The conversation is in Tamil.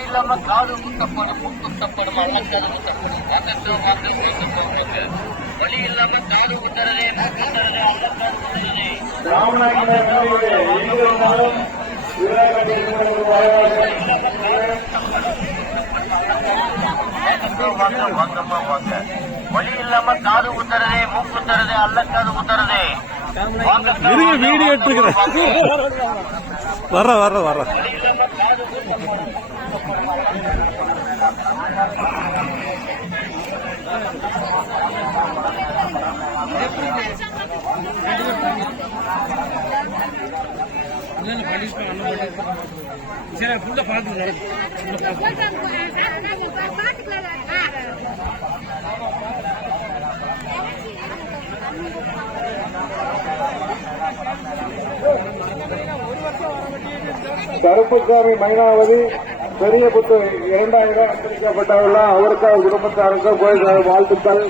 இல்லாம காது குத்தப்படும் முக்குத்தப்படும் அண்ணக்கது குத்தப்படும் பக்கத்து வழி இல்லாம குத்துறதே குத்துறதே ராமநாயகன் கோவிலே எங்கு இருந்தாலும் விழா கட்டியிருக்கிறது வரவார்கள் வாங்க வாங்கம்மா வாங்க வழி இல்லாம காது குத்துறதே மூக்குத்துறதே அண்ணக்காது குத்துறதே வாங்க இருங்க வீடியோ எடுத்துக்கிறேன் வர்ற வர்ற வர்ற. கருப்புசாமி மைனாவதி பெரிய புத்து இரண்டாயிரம் அனுமதிக்கப்பட்டுள்ள அவருக்கு அவர் குடும்பத்தாருக்கும் கோயில் வாழ்த்துக்கள்.